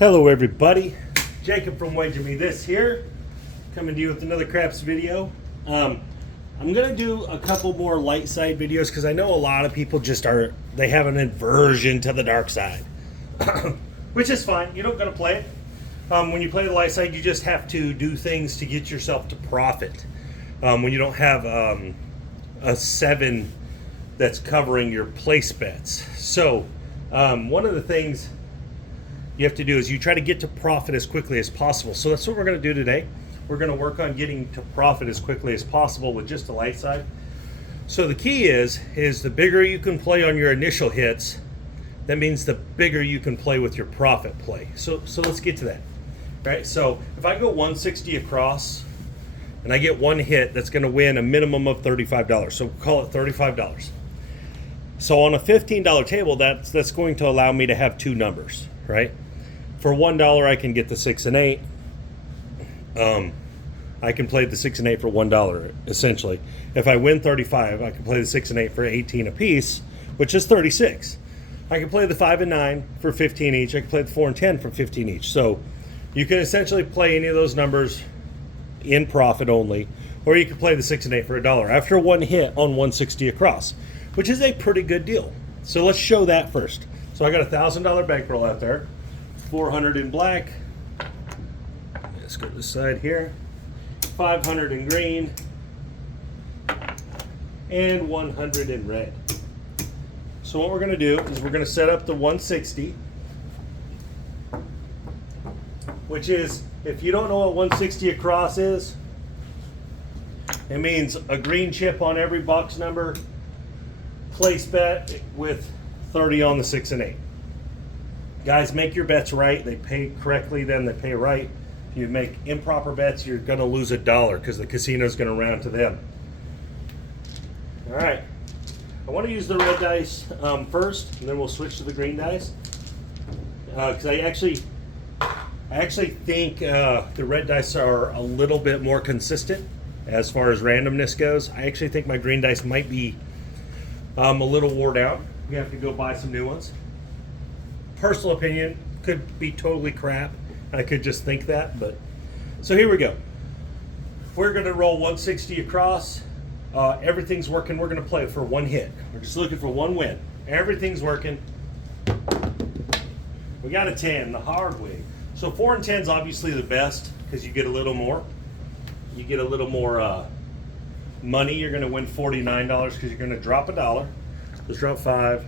Hello everybody, Jacob from Wager Me This here, coming to you with another craps video. I'm gonna do a couple more light side videos because I know a lot of people they have an aversion to the dark side, which is fine. You don't gotta play it. When you play the light side, you just have to do things to get yourself to profit. When you don't have a 7 that's covering your place bets. So one of the things you have to do is you try to get to profit as quickly as possible. So that's what we're going to do today. We're going to work on getting to profit as quickly as possible with just the light side. So the key is the bigger you can play on your initial hits, that means the bigger you can play with your profit play. So let's get to that. All right, so if I go 160 across and I get one hit, that's going to win a minimum of $35. So call it $35. So on a $15 table, that's going to allow me to have two numbers, right? For $1, I can get the 6 and 8. I can play the 6 and 8 for $1, essentially. If I win 35, I can play the 6 and 8 for 18 apiece, which is 36. I can play the 5 and 9 for 15 each. I can play the 4 and 10 for 15 each. So you can essentially play any of those numbers in profit only, or you can play the 6 and 8 for $1 after one hit on 160 across, which is a pretty good deal. So let's show that first. So I got a $1,000 bankroll out there, 400 in black. Let's go to the side here. 500 in green and 100 in red. So what we're going to do is we're going to set up the 160, which is, if you don't know what 160 across is, it means a green chip on every box number, place bet with 30 on the 6 and 8. Guys, make your bets right. They pay correctly, then they pay right. If you make improper bets, you're going to lose $1 because the casino's going to round to them. All right. I want to use the red dice first, and then we'll switch to the green dice. Because I actually think the red dice are a little bit more consistent as far as randomness goes. I actually think my green dice might be a little worn out. You have to go buy some new ones. Personal opinion, could be totally crap. I could just think that, but so here we go. We're going to roll 160 across. Everything's working. We're going to play for one hit. We're just looking for one win. Everything's working. We got a 10, the hard way. So 4 and 10 is obviously the best because you get a little more. You get a little more money. You're going to win $49 because you're going to drop $1. Let's drop 5.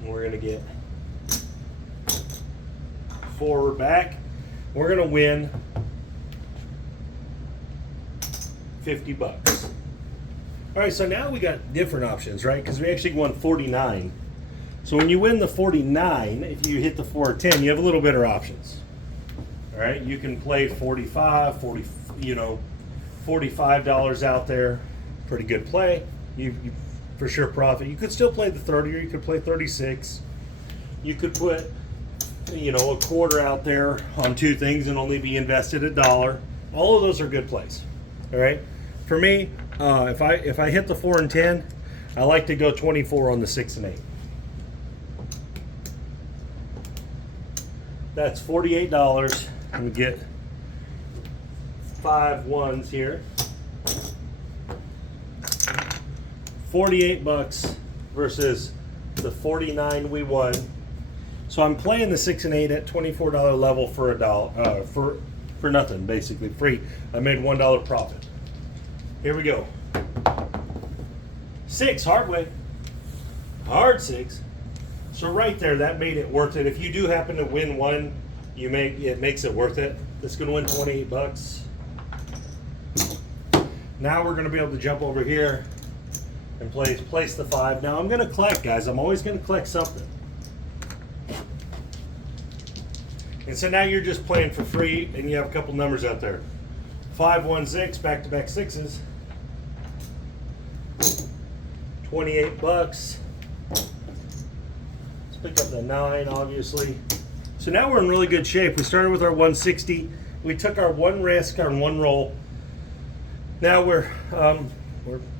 And we're going to get 4 back. We're going to win $50. All right, so now we got different options, right? Because we actually won 49. So when you win the 49, if you hit the 4 or 10, you have a little better options. All right, you can play 45, 40, $45 out there. Pretty good play. You for sure profit. You could still play the 30, or you could play 36. You could put, a quarter out there on 2 things and only be invested $1. All of those are good plays. All right. For me, if I hit the 4 and 10, I like to go 24 on the 6 and 8. That's $48. I'm gonna get 5 ones here. $48 versus the 49 we won. So I'm playing the 6 and 8 at $24 level for $1 for nothing, basically free. I made $1 profit. Here we go. 6 hard way. Hard 6. So right there, that made it worth it. If you do happen to win one, it makes it worth it. It's going to win $28. Now we're going to be able to jump over here and place the 5. Now I'm going to collect, guys. I'm always going to collect something. And so now you're just playing for free, and you have a couple numbers out there. 5, 1, 6, back-to-back 6s. $28. Let's pick up the 9, obviously. So now we're in really good shape. We started with our 160. We took our one risk on one roll. Now we're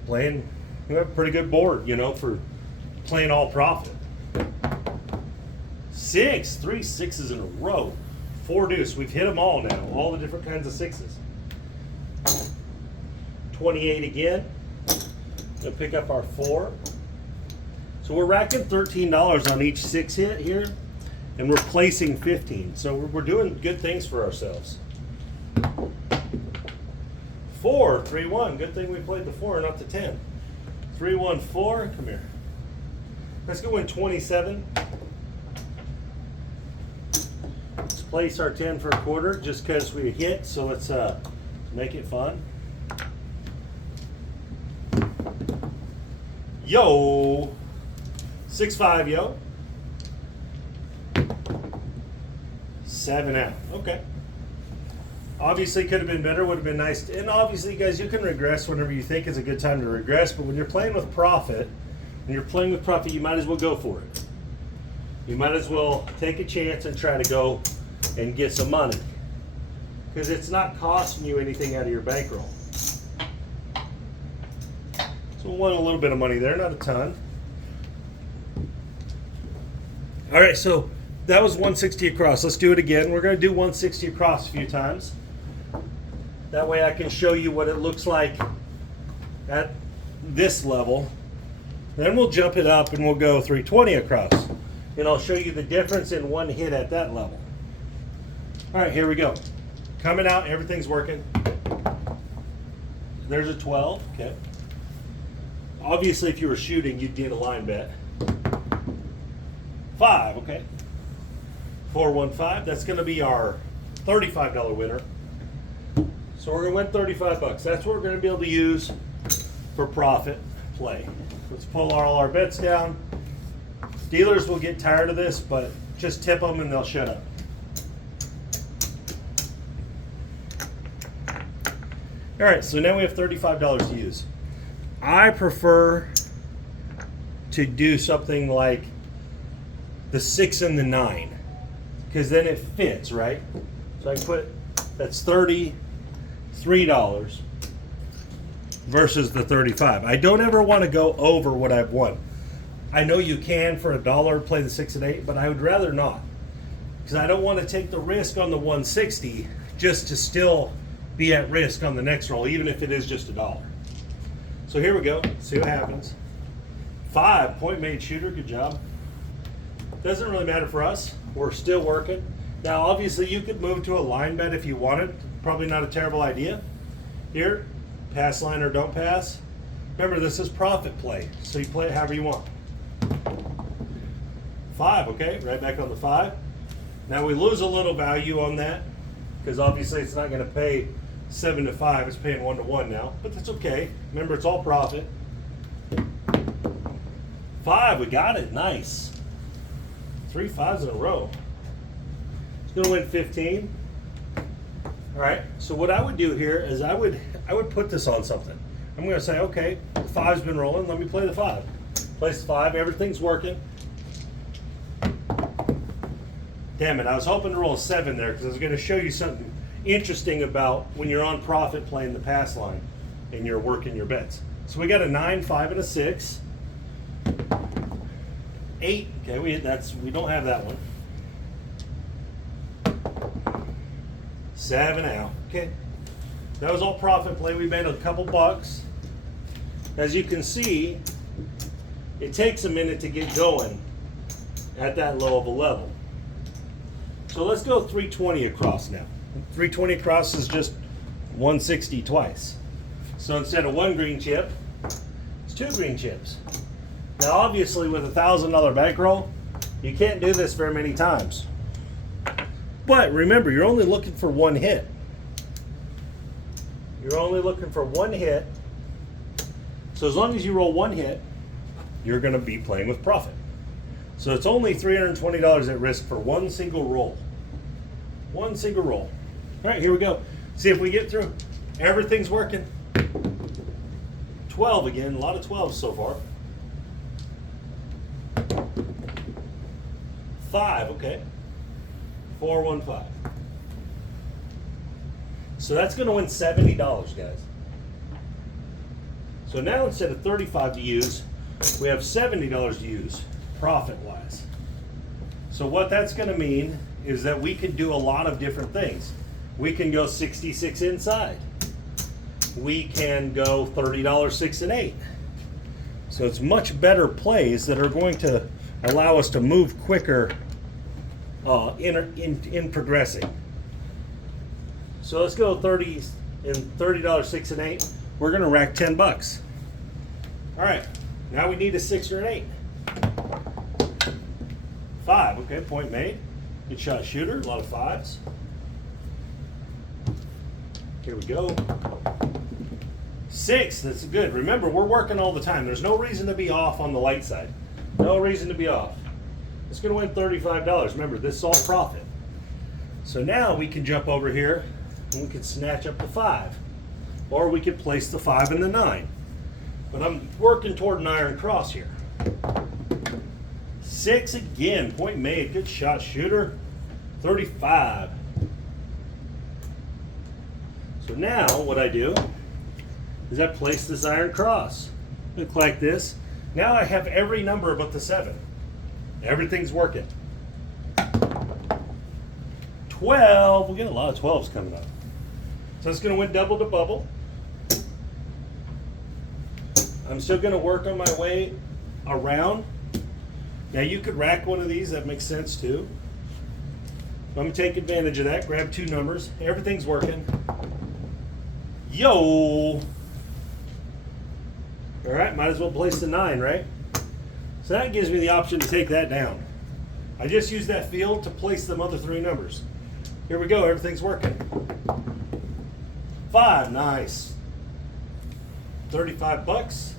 playing. We have a pretty good board, for playing all profit. 6, 3 sixes in a row. 4 deuce. We've hit them all now. All the different kinds of sixes. 28 again. We'll pick up our 4. So we're racking $13 on each 6 hit here, and we're placing 15. So we're doing good things for ourselves. 4, 3, 1. Good thing we played the 4, not the 10. 3, 1, 4. Come here. Let's go in 27. Let's place our 10 for a quarter just because we hit. So let's make it fun. Yo. 6, 5, yo. 7 out. Okay. Obviously could have been better, would have been nice. And obviously, guys, you can regress whenever you think is a good time to regress. But when you're playing with profit, you might as well go for it. You might as well take a chance and try to go and get some money. Because it's not costing you anything out of your bankroll. So we won a little bit of money there, not a ton. All right, so that was 160 across. Let's do it again. We're going to do 160 across a few times. That way I can show you what it looks like at this level. Then we'll jump it up and we'll go 320 across. And I'll show you the difference in one hit at that level. All right, here we go. Coming out, everything's working. There's a 12, okay. Obviously, if you were shooting, you'd get a line bet. 5, okay. 4, 1, 5. That's going to be our $35 winner. So we're going to win 35 bucks. That's what we're going to be able to use for profit play. Let's pull all our bets down. Dealers will get tired of this, but just tip them and they'll shut up. All right, so now we have $35 to use. I prefer to do something like the 6 and the 9, because then it fits, right? So I can put, that's $33 versus the 35. I don't ever want to go over what I've won. I know you can for $1 play the 6 and 8, but I would rather not, because I don't want to take the risk on the 160 just to still be at risk on the next roll, even if it is just $1. So here we go. See what happens. 5, point made shooter. Good job. Doesn't really matter for us. We're still working. Now, obviously, you could move to a line bet if you wanted. Probably not a terrible idea. Here, pass line or don't pass. Remember, this is profit play, so you play it however you want. 5, okay, right back on the 5. Now we lose a little value on that because obviously it's not going to pay 7 to 5. It's paying 1 to 1 now, but that's okay. Remember, it's all profit. 5, we got it. Nice. 3 5s in a row. It's going to win 15. All right. So what I would do here is I would put this on something. I'm going to say, okay, the 5's been rolling. Let me play the 5. Place the 5. Everything's working. Damn it! I was hoping to roll a 7 there because I was going to show you something interesting about when you're on profit playing the pass line and you're working your bets. So we got a 9, 5, and a 6. 8. Okay, we don't have that one. 7 out. Okay, that was all profit play. We made a couple bucks. As you can see, it takes a minute to get going at that low of a level. So let's go 320 across now. 320 across is just 160 twice. So instead of 1 green chip, it's 2 green chips. Now obviously with a $1,000 bankroll, you can't do this very many times. But remember, you're only looking for 1 hit. You're only looking for 1 hit. So as long as you roll 1 hit, you're going to be playing with profit. So it's only $320 at risk for 1 single roll. 1 single roll. All right, here we go. See if we get through. Everything's working. 12 again. A lot of 12s so far. 5, okay. 4, 1, 5. So that's going to win $70, guys. So now instead of 35 to use, we have $70 to use, profit-wise. So what that's going to mean is that we can do a lot of different things. We can go 66 inside. We can go $30 6 and 8. So it's much better plays that are going to allow us to move quicker in progressing. So let's go $30 6 and 8. We're going to rack 10 bucks. All right, now we need a 6 or an 8. 5, okay, point made. Good shot shooter, a lot of 5s. Here we go. 6, that's good. Remember, we're working all the time. There's no reason to be off on the light side. No reason to be off. It's gonna win $35. Remember, this is all profit. So now we can jump over here and we can snatch up the 5. Or we could place the 5 and the 9. But I'm working toward an iron cross here. 6 again, point made, good shot shooter, 35. So now what I do is I place this iron cross. Look like this. Now I have every number but the 7. Everything's working. 12, we get a lot of 12s coming up. So it's gonna win double to bubble. I'm still gonna work on my way around. Now you could rack one of these, that makes sense too. I'm gonna take advantage of that, grab 2 numbers. Everything's working. Yo! All right, might as well place the 9, right? So that gives me the option to take that down. I just used that field to place them other 3 numbers. Here we go, everything's working. 5, nice. 35 bucks.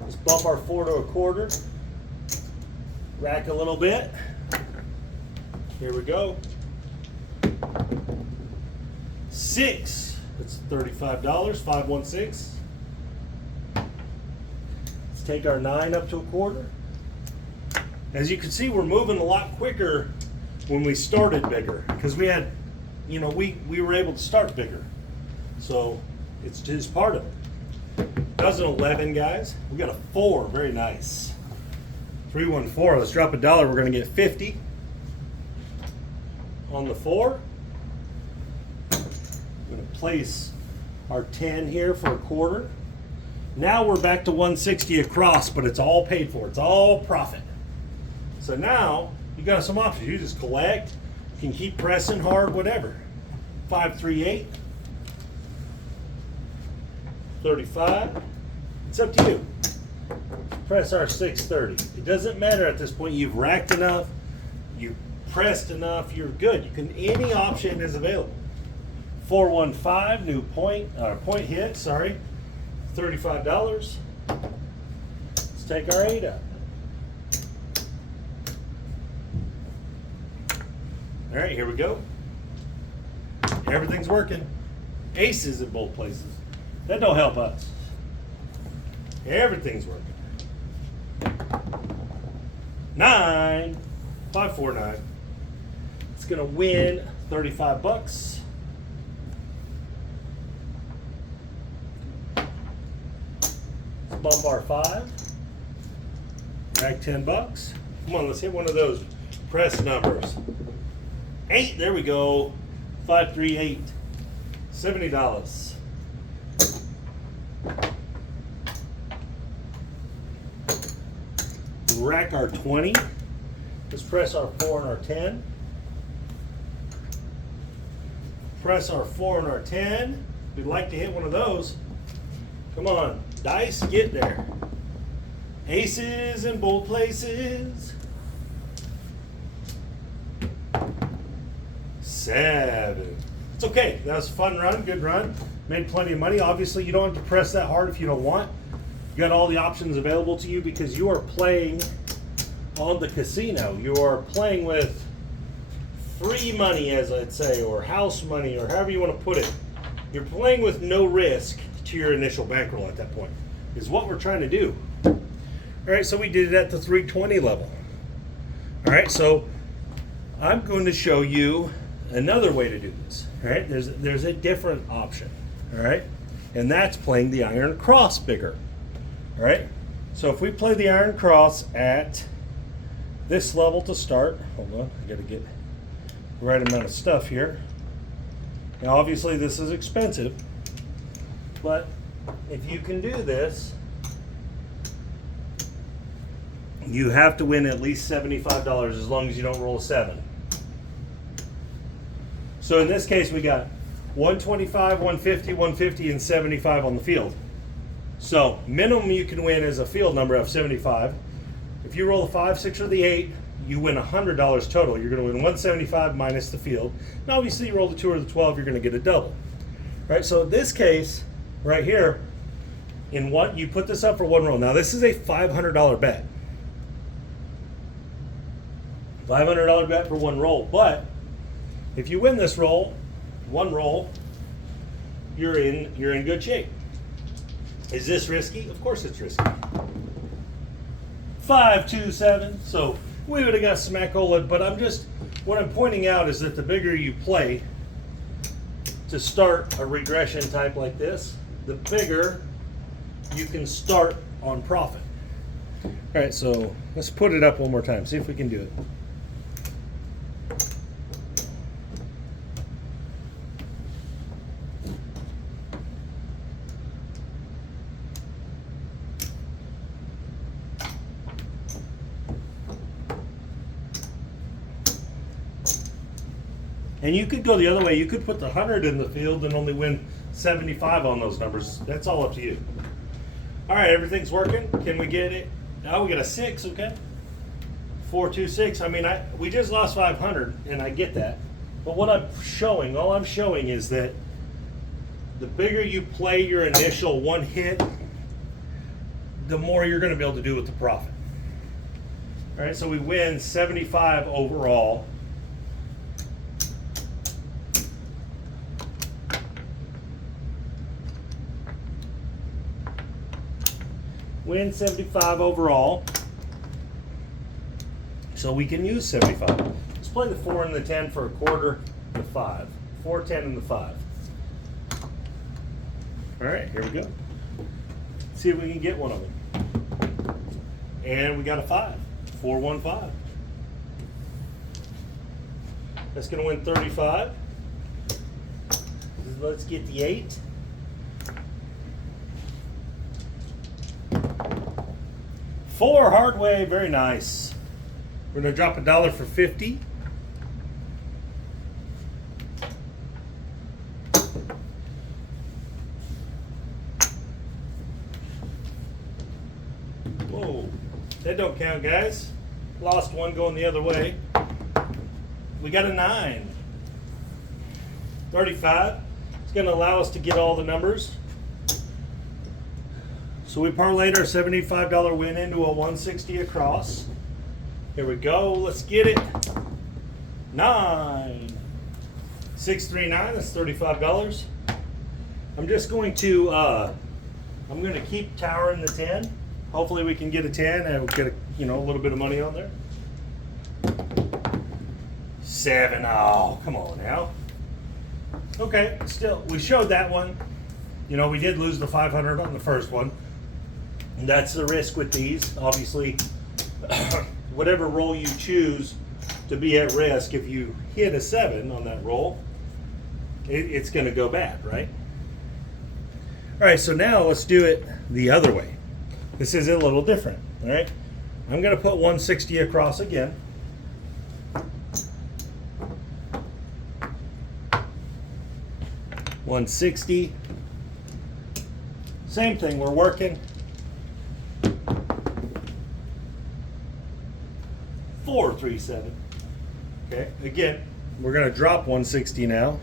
Let's bump our 4 to a quarter. Rack a little bit. Here we go. 6, that's $35, 516. Let's take our 9 up to a quarter. As you can see, we're moving a lot quicker when we started bigger because we had, you know, we were able to start bigger. So it's just part of it. That was an 11, guys. We got a 4, very nice. 314, let's drop $1, we're gonna get 50 on the 4. I'm gonna place our 10 here for a quarter. Now we're back to 160 across, but it's all paid for, it's all profit. So now you got some options. You just collect, you can keep pressing hard, whatever. 538, 35. It's up to you. Press our 630. It doesn't matter at this point. You've racked enough, you've pressed enough, you're good. You can, any option is available. 415, new point hit, sorry. $35. Let's take our 8 up. All right, here we go. Everything's working. Aces in both places. That don't help us. Everything's working. 9, 549. It's gonna win 35 bucks. Let's bump our 5. Rack 10 bucks. Come on, let's hit one of those press numbers. 8, there we go. 538. $70. Rack our 20. Let's press our 4 and our 10. Press our 4 and our 10. We'd like to hit one of those. Come on, dice, get there. Aces in both places. 7. It's okay. That was a fun run, good run. Made plenty of money. Obviously, you don't have to press that hard if you don't want. You got all the options available to you because you are playing on the casino. You are playing with free money, as I'd say, or house money, or however you want to put it. You're playing with no risk to your initial bankroll at that point, is what we're trying to do. All right, so we did it at the 320 level. All right, so I'm going to show you another way to do this. All right, there's a different option. All right, and that's playing the iron cross bigger. All right, So if we play the iron cross at this level to start, hold on, I gotta get the right amount of stuff here. Now obviously this is expensive, but if you can do this, you have to win at least $75 as long as you don't roll a 7. So in this case we got 125, 150, 150, and 75 on the field. So minimum you can win is a field number of 75. If you roll a 5, 6, or the 8, you win $100 total. You're going to win 175 minus the field. And obviously you roll the 2 or the 12, you're going to get a double. Right? So in this case, right here, in what you put this up for one roll. Now this is a $500 bet. $500 bet for one roll. But if you win this roll, one roll, you're in good shape. Is this risky? Of course it's risky. 5, 2, 7. So we would have got smack-olaed, but what I'm pointing out is that the bigger you play to start a regression type like this, the bigger you can start on profit. All right, so let's put it up one more time, see if we can do it. And you could go the other way. You could put the 100 in the field and only win 75 on those numbers. That's all up to you. All right, everything's working. Can we get it? Now we got a 6, okay? 4, 2, 6. I mean, we just lost 500, and I get that. But what I'm showing, all I'm showing is that the bigger you play your initial one hit, the more you're going to be able to do with the profit. All right, so we win 75 overall. Win 75 overall. So we can use 75. Let's play the 4 and the 10 for a quarter, the 5. 4, 10, and the 5. All right, here we go. Let's see if we can get one of them. And we got a 5. 4, 1, 5. That's going to win 35. Let's get the 8. 4 hard way, very nice. We're gonna drop $1 for 50. Whoa, that don't count, guys. Lost one going the other way. We got a 9. 35. It's gonna allow us to get all the numbers. So we parlayed our $75 win into a 160 across. Here we go. Let's get it. 9. 639. That's $35. I'm just going to I'm going to keep towering the 10. Hopefully we can get a 10 and we'll get a little bit of money on there. 7. Oh, come on now. Okay, still we showed that one. We did lose the 500 on the first one. And that's the risk with these. Obviously, whatever roll you choose to be at risk, if you hit a 7 on that roll, it's going to go bad, right? All right, so now let's do it the other way. This is a little different, all right? I'm going to put 160 across again. $160. Same thing, we're working. 437. Okay, again, we're going to drop 160 now.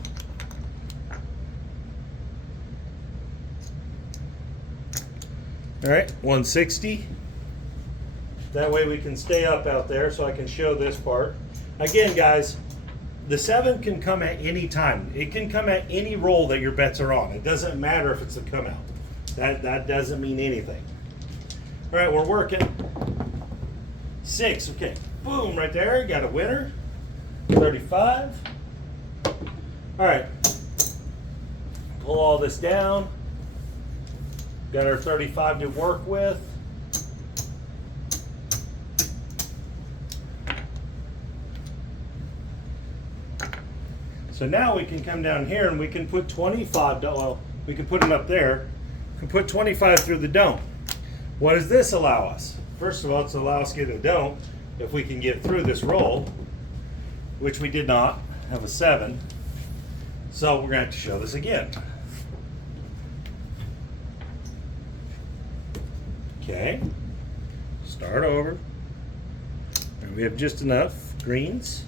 All right, 160. That way we can stay up out there so I can show this part. Again, guys, the 7 can come at any time. It can come at any roll that your bets are on. It doesn't matter if it's a come out. That doesn't mean anything. All right, we're working. 6, okay. Boom, right there, got a winner. 35. All right. Pull all this down. Got our 35 to work with. So now we can come down here and we can put 25, well, we can put them up there. We can put 25 through the dome. What does this allow us? First of all, it's allow us to get a dome if we can get through this roll, which we did not have a 7. So we're going to have to show this again. Okay, start over. And we have just enough greens.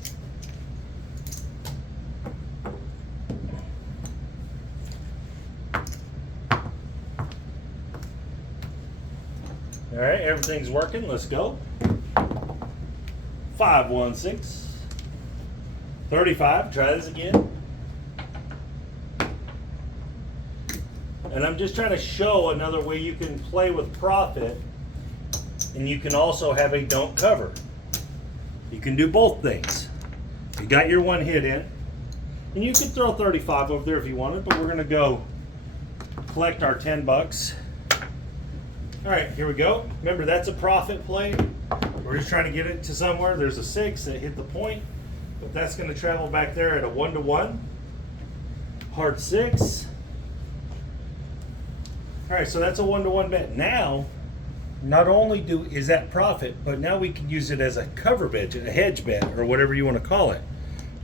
All right, everything's working. Let's go. 5, 1, 6. 35. Try this again. And I'm just trying to show another way you can play with profit, and you can also have a don't cover. You can do both things. You got your one hit in, and you could throw 35 over there if you wanted, but we're going to go collect our 10 bucks. All right, here we go. Remember, that's a profit play. We're just trying to get it to somewhere. There's a 6 that hit the point, but that's going to travel back there at a 1-to-1. Hard 6. All right, so that's a 1-to-1 bet. Now, not only is that profit, but now we can use it as a cover bet, a hedge bet, or whatever you want to call it.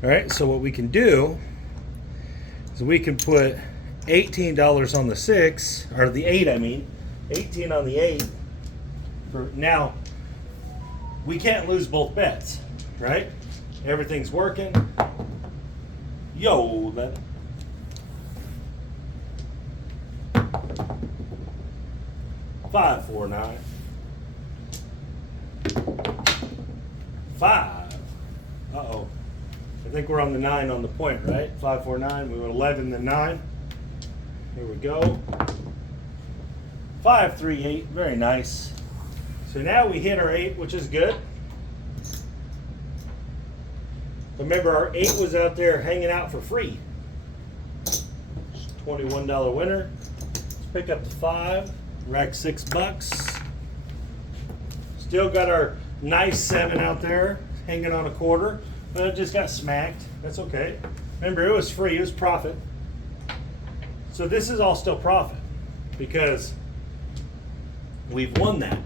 All right, so what we can do is we can put $18 on the 6, or the 8, I mean, 18 on the 8. Now, we can't lose both bets, right? Everything's working. Yo, that. Five, 4, 9. 5. Uh-oh. I think we're on the 9 on the point, right? 5, 4, 9. We went 11, then 9. Here we go. 5, 3, 8. Very nice. So now we hit our 8, which is good. Remember, our 8 was out there hanging out for free. $21 winner. Let's pick up the 5. Rack 6 bucks. Still got our nice 7 out there hanging on a quarter, but it just got smacked. That's okay. Remember, it was free. It was profit. So this is all still profit because we've won that.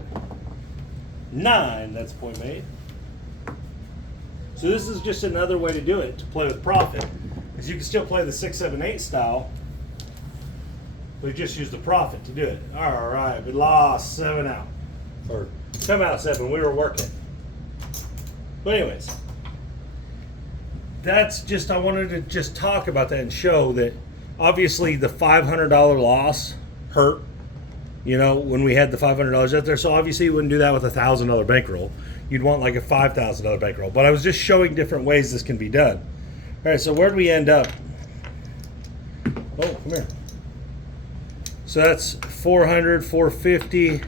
9, that's point made. So this is just another way to do it, to play with profit, because you can still play the 6, 7, 8 style. We just used the profit to do it. All right, we lost 7 out. Or come out 7, we were working. But anyways, that's just, I wanted to just talk about that and show that obviously the $500 loss hurt, you know, when we had the $500 out there. So obviously you wouldn't do that with a $1,000 bankroll. You'd want like a $5,000 bankroll. But I was just showing different ways this can be done. All right, so where'd we end up? Oh, come here. So that's 400, 450.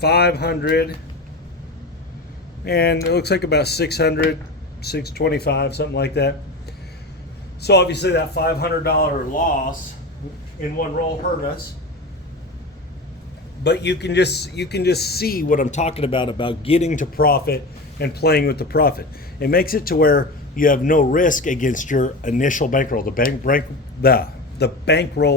$500, and it looks like about 600, 625, something like that. So obviously that $500 loss in one roll hurt us. But you can just see what I'm talking about getting to profit and playing with the profit. It makes it to where you have no risk against your initial bankroll, the bankroll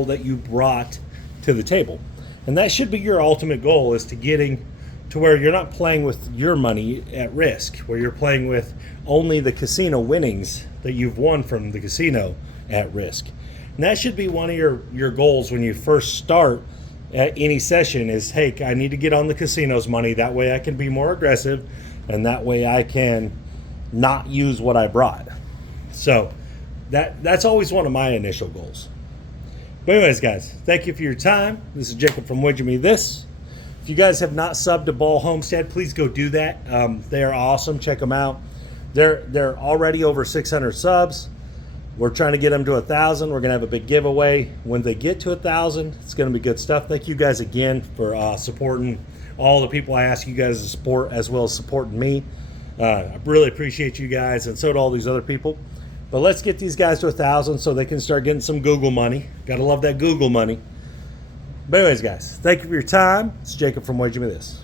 that you brought to the table. And that should be your ultimate goal, is to getting to where you're not playing with your money at risk, where you're playing with only the casino winnings that you've won from the casino at risk. And that should be one of your goals when you first start at any session is, hey, I need to get on the casino's money. That way I can be more aggressive, and that way I can not use what I brought. So that's always one of my initial goals. But anyways, guys, thank you for your time. This is Jacob from Wager Me This. If you guys have not subbed to Ball Homestead, please go do that. They are awesome. Check them out. They're already over 600 subs. We're trying to get them to 1,000. We're going to have a big giveaway. When they get to 1,000, it's going to be good stuff. Thank you guys again for supporting all the people I ask you guys to support, as well as supporting me. I really appreciate you guys, and so do all these other people. But let's get these guys to 1,000 so they can start getting some Google money. Gotta love that Google money. But anyways, guys, thank you for your time. It's Jacob from Wager Me This.